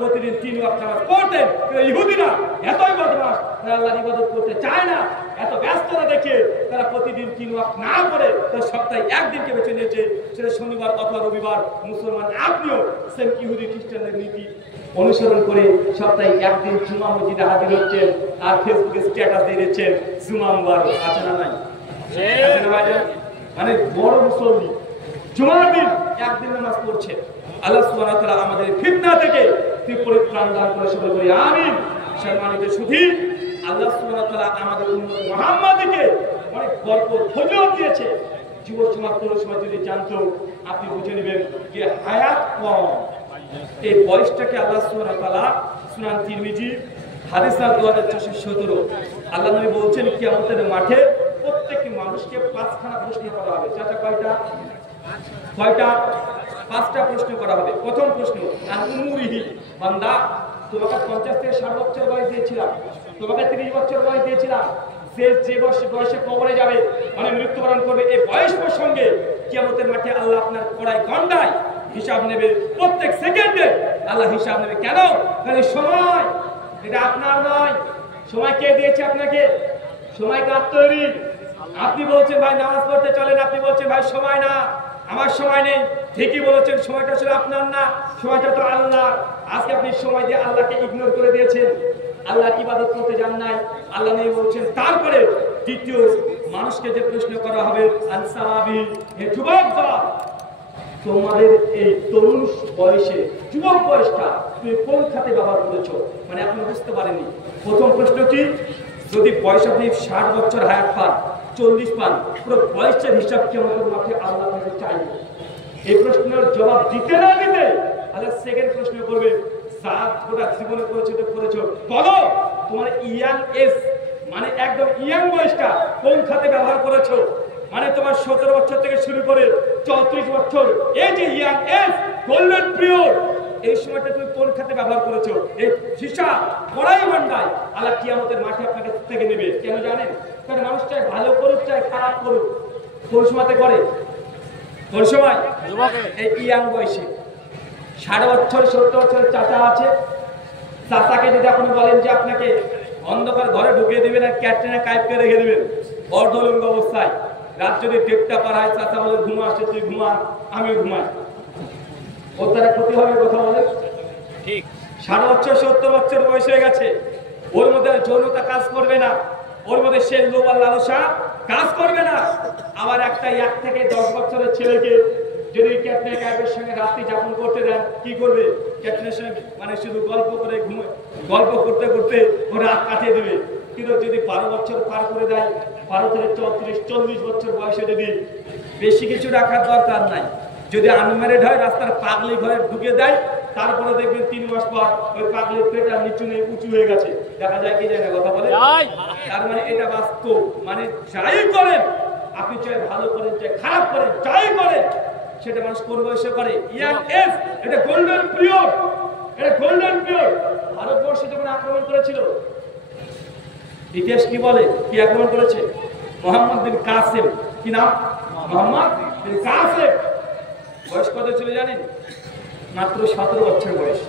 প্রতিদিন 3 ওয়াক্ত নামাজ পড়তেন, কিন্তু ইহুদিরা এতই বদমাশ, তারা আল্লাহর ইবাদত করতে চায় না। এত ব্যস্ততা দেখে তারা প্রতিদিন 3 ওয়াক্ত না পড়ে তারা সপ্তাহে একদিনকে বেছে নিয়েছে, সেটা শনিবার অথবা রবিবার। মুসলমান আপনিও সেম ইহুদি খ্রিস্টানদের নীতি অনুসরণ করে সপ্তাহে একদিন জুমা মসজিদে হাজির হচ্ছেন আর ফেসবুকে স্ট্যাটাস দিয়ে দিচ্ছেন জুমা মুবারক। আছে না নাই? আছে না ভাই? মানে বড় মুসল্লি জুমার দিন একদিন নামাজ পড়ছে। আল্লাহ সুবহানাহু ওয়া তাআলা আমাদের ফিতনা থেকে পরিত্রাণ দান করে সবাই বলি আমিন। সম্মানিত সুধী, আল্লাহ সুবহানাহু ওয়া তাআলা আমাদের উম্মত মুহাম্মাদীকে অনেক বরকত ফজিলত দিয়েছে। যুবক সমাজ কোন সময় যদি জানতো, আপনি বুঝে নেবেন যে হায়াত কম, এই বয়সটাকে আল্লাহ সুবহানাহু ওয়া তাআলা সুনান তিরমিজি হাদিস নাম্বার 2417 আল্লাহ নবী বলছেন কিয়ামতের মাঠে প্রত্যেক মানুষকে 5খানা প্রশ্ন করা হবে। চাচা কয়টা? 5টা প্রশ্ন করা হবে। প্রথম প্রশ্ন আন উমুরিহি, বান্দা তোমাকে 50 থেকে 60 বছর বয়স দিয়েছিলাম, তোমাকে 30 বছর বয়স দিয়েছিলাম, যে বয়সে কবরে যাবে মানে মৃত্যুবরণ করবে, এই বয়স প্রসঙ্গে কিয়ামতের মাঠে আল্লাহ আপনার কড়াই গন্ডায় হিসাব নেবে। প্রত্যেক সেকেন্ডে আল্লাহ হিসাব নেবে। কেন? কারণ সময় এটা আপনার নয়। সময় কে দিয়েছে আপনাকে? সময় কার তৈরি? আপনি বলছেন ভাই নামাজ পড়তে চলেন, আপনি বলছেন ভাই সময় না, আমার সময় নেই। ঠিকই বলেছেন, সময়টা আসলে আপনার না, সময়টা তো আল্লাহ। আজকে আপনি সময় দিয়ে আল্লাহকে ইগনোর করে দিয়েছেন, আল্লাহর ইবাদত করতে যান নাই। আল্লাহ নেই বলছেন। তারপরে দ্বিতীয় মানুষকে যে প্রশ্ন করা হবে আনসারাবি, হে যুবক দল, তোমাদের এই তরুণ বয়সে যুবক বয়সটা তুমি কোন খাতে ব্যবহার করেছো? মানে আপনি বুঝতে পারেননি। প্রথম প্রশ্ন কি? যদি বয়স আপনি 60 বছর হায়াত পান, 40 পান, পুরো বয়সের হিসাব কেমন মাঠে আল্লাহ কাছে চাইবে। এই প্রশ্নের জবাব দিতে না দিতে আল্লাহ সেকেন্ড প্রশ্ন করবে, সাত গোটা জীবনে করেছো তো করেছো, বলো তোমার ইয়াং এজ মানে একদম ইয়াং বয়সটা কোন খাতে ব্যবহার করেছো? মানে তোমার 17 বছর থেকে শুরু করে 34 বছর, এই যে ইয়াং এজ গোল্ডেন পিরিয়ড, এই সময়টা তুমি কোন খাতে ব্যবহার করেছো? এই হিসাব কড়াই গন্ডায় আল্লাহ কিয়ামতের মাঠে আপনাকে থেকে নেবে। কেন জানেন? কারণ মানুষ চাই ভালো করুক চাই খারাপ করুক, কোন সময়তে করে? কোন সময়? এই ইয়াং বয়সে। 60 বছর 70 বছর চাচা আছে, চাচাকে যদি আপনি বলেন যে আপনাকে অন্ধকার ঘরে ঢুকিয়ে দেবেন আর ক্যাটরিনা কাইফকে রেখে দেবেন অর্ধলিঙ্গ অবস্থায়, রাত যদি 1টা পার হয়, চাচা বলে ঘুমা আসছে, তুই ঘুমা আমিও ঘুমাই, ওর দ্বারা ক্ষতি হবে? কথা বলে ঠিক। 60 বছর 70 বছর বয়স হয়ে গেছে, ওর মধ্যে যৌনতা কাজ করবে না, ওর মধ্যে সে লোভ আর লালসা কাজ করবে না। আবার একটা 1 থেকে 10 বছরের ছেলেকে যদি ক্যাটরিনা কাইফের সঙ্গে রাত্রি যাপন করতে দেন, কি করবে? ক্যাটরিনার সঙ্গে মানে শুধু গল্প করে গল্প করতে করতে ও রাত কাটিয়ে দেবে। কিন্তু যদি 12 বছর পার করে দেয়, 12 থেকে 34 40 বছর বয়সে যদি বেশি কিছু রাখার দরকার নাই, যদি আনম্যারিড হয় রাস্তার পাগলি ঘরে ঢুকে দেয়, তারপরে দেখবেন 3 মাস পর ওই পাগলির পেট আর নিচু নেই উঁচু হয়ে গেছে। দেখা যায় কি যায় না? কথা বলে। তার মানে এটা বাস্তব। মানে যাই করেন আপনি, চাই ভালো করেন চাই খারাপ করেন, যাই করেন সেটা মানুষ কোন বয়সে করে? Young age. এটা গোল্ডেন পিরিয়ড, এটা গোল্ডেন পিরিয়ড। ভারতবর্ষে যখন আক্রমণ করেছিল, ইতিহাস কি বলে? কি আক্রমণ করেছে? মোহাম্মদ বিন কাসেম। কি নাম? মোহাম্মদ বিন কাসেম। বয়স কত ছিল জানেন? মাত্র 17 বছর বয়স।